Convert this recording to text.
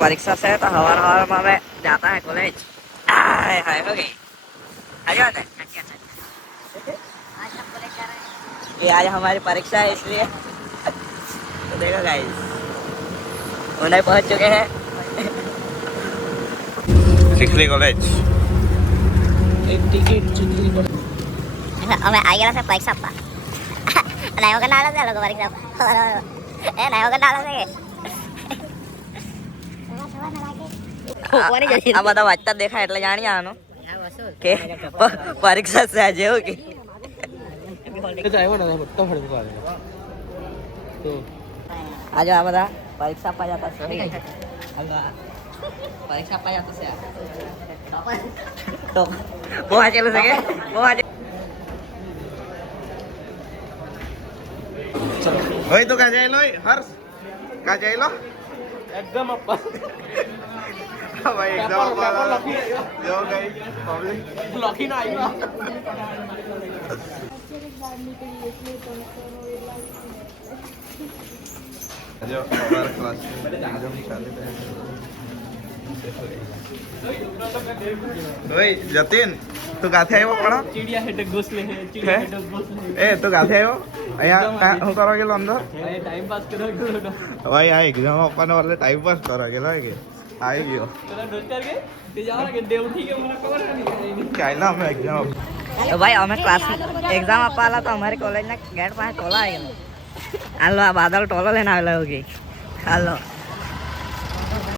परीक्षा से तो हवार हवार में मैं जाता है कॉलेज। हाय हाय हो गई आज आता है आज हम कॉलेज जा रहे हैं। ये आज हमारी परीक्षा है इसलिए तो देखो गाइस उन्हें पहुंच चुके हैं चिखली कॉलेज। एक टिकट चिखली कॉलेज અમે આવી ગયા છે પરીક્ષા આપવા અને એવો કના આલે લોકો પરીક્ષા એ ના એવો કના આલે છે આ બધા વાંચતા દેખાય એટલે જાણી આનો કે પરીક્ષા છે આજે એવું કે આજે આ બધા પરીક્ષા આપવા જતા છે પરીક્ષા આપવા જતા છે તો બહુ વાંચેલું છે કે બહુ વાંચે ओए तो कहाँ जाए लो हर्ष कहाँ जाए लो एकदम अप्पा भाई एकदम अप्पा जो गई पब्लिक लकी ना आएगा जो हमारा क्लास एकदम चालू है ओए जतिन तू कहाँ थे वो पढ़ा चिड़िया हेड घोसले है चिड़िया हेड घोसले ए तू कहाँ थे वो અહીંયા હું કરવા ગયેલો અંદર टाइम पास करो करो ભાઈ આ એક્ઝામ આપવાને બદલે ટાઈમ પાસ કરવા ગયેલો કે આવી ગયો तेरा दोस्त के ते जाओ के देव ठीक है મને ખબર નથી કાયલા અમે એક્ઝામ તો ભાઈ અમે ક્લાસ એક્ઝામ આપવા આલા તો અમારી કોલેજના ગેટ પાસે ટોલા આવી ગયો હાલો આ બાદલ ટોલો લઈને આવેલો કે હાલો